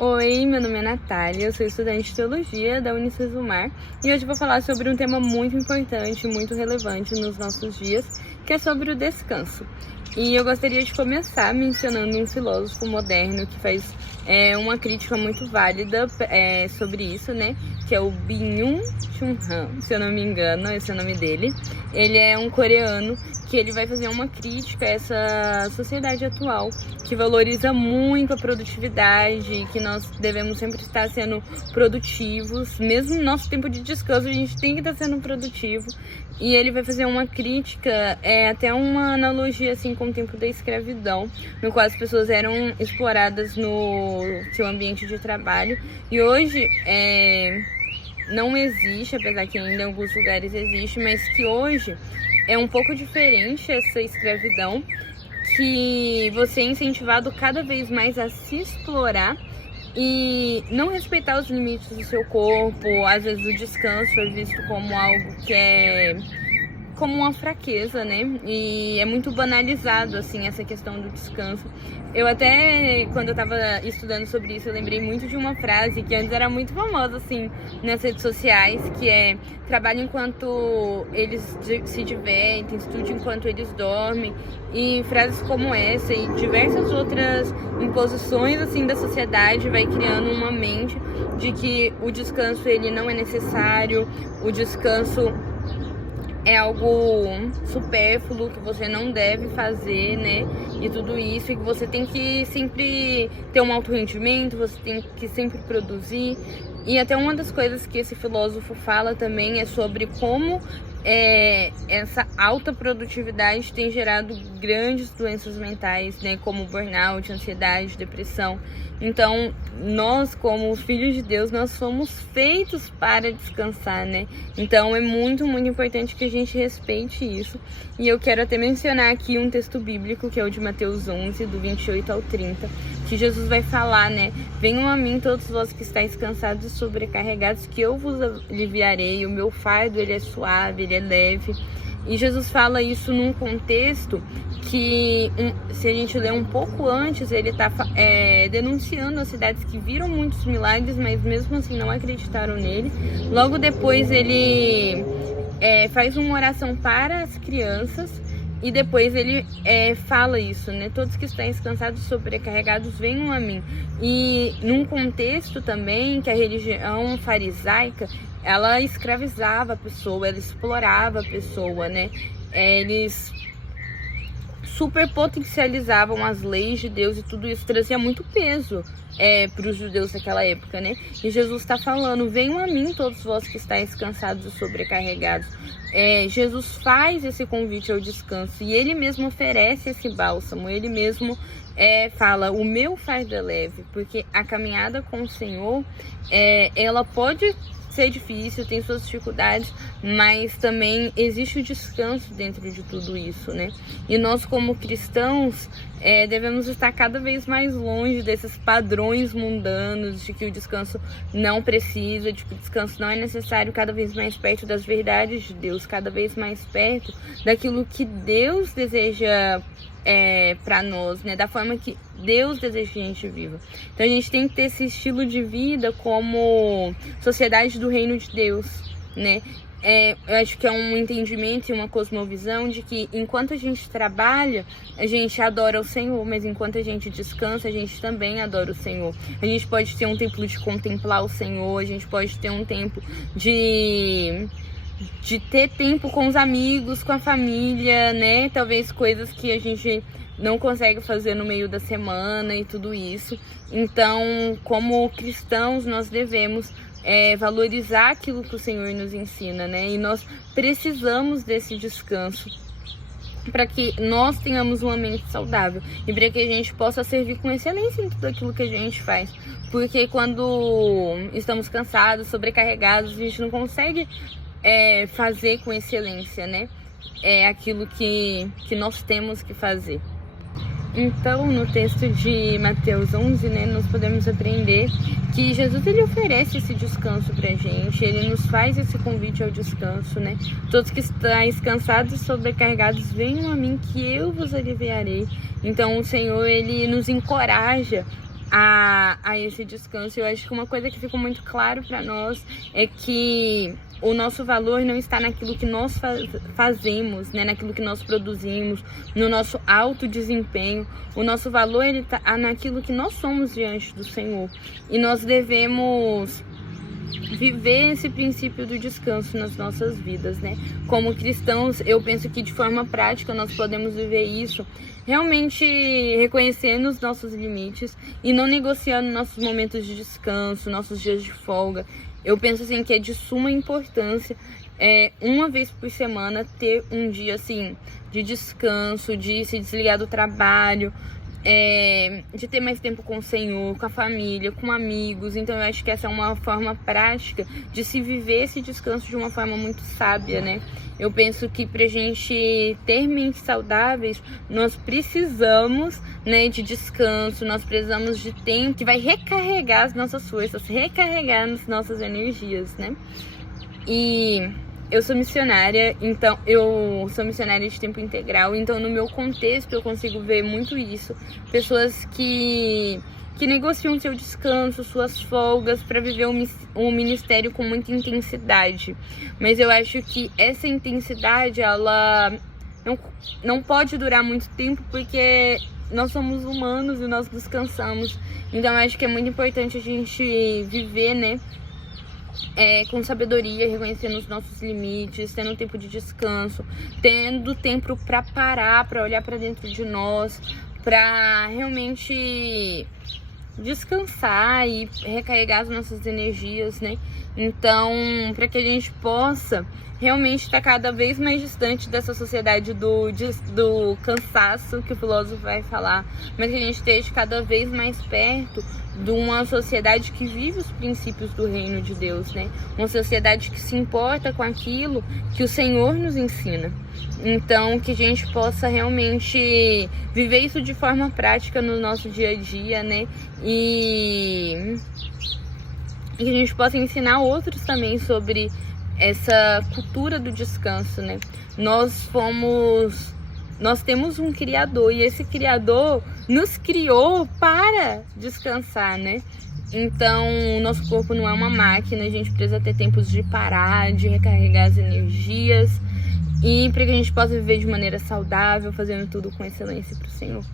Oi, meu nome é Natália, eu sou estudante de Teologia da Unicesumar e hoje vou falar sobre um tema muito importante, muito relevante nos nossos dias, que é sobre o descanso. E eu gostaria de começar mencionando um filósofo moderno que faz uma crítica muito válida sobre isso, né? Que é o Byung-Chul Han, se eu não me engano, esse é o nome dele. Ele é um coreano que ele vai fazer uma crítica a essa sociedade atual que valoriza muito a produtividade, que nós devemos sempre estar sendo produtivos, mesmo no nosso tempo de descanso a gente tem que estar sendo produtivo. E ele vai fazer uma crítica, até uma analogia assim com o tempo da escravidão, no qual as pessoas eram exploradas no seu ambiente de trabalho. E hoje não existe, apesar que ainda em alguns lugares existe, mas que hoje é um pouco diferente essa escravidão, que você é incentivado cada vez mais a se explorar e não respeitar os limites do seu corpo. Às vezes o descanso é visto como algo que é como uma fraqueza, né? E é muito banalizado, assim, essa questão do descanso. Eu até, quando eu tava estudando sobre isso, eu lembrei muito de uma frase que antes era muito famosa, assim, nas redes sociais, que é: trabalhe enquanto eles se divertem, estude enquanto eles dormem. E frases como essa e diversas outras imposições, assim, da sociedade vai criando uma mente de que o descanso, ele não é necessário, o descanso é algo supérfluo, que você não deve fazer, né? E tudo isso, e que você tem que sempre ter um alto rendimento, você tem que sempre produzir. E até uma das coisas que esse filósofo fala também é sobre como essa alta produtividade tem gerado grandes doenças mentais, né? Como burnout, ansiedade, depressão. Então, nós, como os filhos de Deus, nós fomos feitos para descansar, né? Então, é muito, muito importante que a gente respeite isso. E eu quero até mencionar aqui um texto bíblico, que é o de Mateus 11, do 28 ao 30, que Jesus vai falar, né? Venham a mim todos vós que estáis cansados e sobrecarregados, que eu vos aliviarei. O meu fardo, ele é suave, ele é leve. E Jesus fala isso num contexto que, se a gente ler um pouco antes, ele está denunciando as cidades que viram muitos milagres, mas mesmo assim não acreditaram nele. Logo depois ele faz uma oração para as crianças e depois ele fala isso, né? Todos que estão cansados e sobrecarregados, venham a mim. E num contexto também que a religião farisaica, ela escravizava a pessoa, ela explorava a pessoa, né? Eles superpotencializavam as leis de Deus e tudo isso trazia muito peso para os judeus daquela época, né? E Jesus está falando: venham a mim todos vós que estáis cansados e sobrecarregados. Jesus faz esse convite ao descanso e ele mesmo oferece esse bálsamo, ele mesmo fala: o meu fardo é leve, porque a caminhada com o Senhor, ela pode ser difícil, tem suas dificuldades, mas também existe o descanso dentro de tudo isso, né? E nós, como cristãos, devemos estar cada vez mais longe desses padrões mundanos de que o descanso não precisa, de que o descanso não é necessário, cada vez mais perto das verdades de Deus, cada vez mais perto daquilo que Deus deseja para nós, né? Da forma que Deus deseja que a gente viva. Então a gente tem que ter esse estilo de vida como sociedade do reino de Deus, né? Eu acho que é um entendimento e uma cosmovisão de que enquanto a gente trabalha, a gente adora o Senhor, mas enquanto a gente descansa, a gente também adora o Senhor. A gente pode ter um tempo de contemplar o Senhor, a gente pode ter um tempo de ter tempo com os amigos, com a família, né? Talvez coisas que a gente não consegue fazer no meio da semana e tudo isso. Então, como cristãos, nós devemos valorizar aquilo que o Senhor nos ensina, né? E nós precisamos desse descanso para que nós tenhamos uma mente saudável e para que a gente possa servir com excelência em tudo aquilo que a gente faz. Porque quando estamos cansados, sobrecarregados, a gente não consegue fazer com excelência, né? Aquilo que nós temos que fazer. Então, no texto de Mateus 11, né, nós podemos aprender que Jesus, ele oferece esse descanso pra gente, ele nos faz esse convite ao descanso, né? Todos que estáis cansados e sobrecarregados, venham a mim que eu vos aliviarei. Então, o Senhor, ele nos encoraja a esse descanso. Eu acho que uma coisa que ficou muito claro para nós é que o nosso valor não está naquilo que nós fazemos, né? Naquilo que nós produzimos, no nosso alto desempenho. O nosso valor ele está naquilo que nós somos diante do Senhor. E nós devemos viver esse princípio do descanso nas nossas vidas, né? Como cristãos, eu penso que de forma prática nós podemos viver isso, realmente reconhecendo os nossos limites e não negociando nossos momentos de descanso, nossos dias de folga. Eu penso assim que é de suma importância uma vez por semana ter um dia assim de descanso, de se desligar do trabalho, de ter mais tempo com o Senhor, com a família, com amigos. Então eu acho que essa é uma forma prática de se viver esse descanso de uma forma muito sábia, né? Eu penso que pra gente ter mentes saudáveis, nós precisamos, né, de descanso, nós precisamos de tempo que vai recarregar as nossas forças, recarregar as nossas energias, né? E eu sou missionária, então eu sou missionária de tempo integral, então no meu contexto eu consigo ver muito isso. Pessoas que negociam seu descanso, suas folgas para viver um ministério com muita intensidade. Mas eu acho que essa intensidade, ela não pode durar muito tempo, porque nós somos humanos e nós descansamos. Então eu acho que é muito importante a gente viver, né? Com sabedoria, reconhecendo os nossos limites, tendo tempo de descanso, tendo tempo para parar, para olhar para dentro de nós, para realmente descansar e recarregar as nossas energias, né? Então, para que a gente possa realmente estar cada vez mais distante dessa sociedade do cansaço, que o filósofo vai falar, mas que a gente esteja cada vez mais perto de uma sociedade que vive os princípios do reino de Deus, né? Uma sociedade que se importa com aquilo que o Senhor nos ensina. Então, que a gente possa realmente viver isso de forma prática no nosso dia a dia, né? E que a gente possa ensinar outros também sobre essa cultura do descanso, né? Nós temos um Criador, e esse Criador nos criou para descansar, né? Então, o nosso corpo não é uma máquina, a gente precisa ter tempos de parar, de recarregar as energias, e para que a gente possa viver de maneira saudável, fazendo tudo com excelência para o Senhor.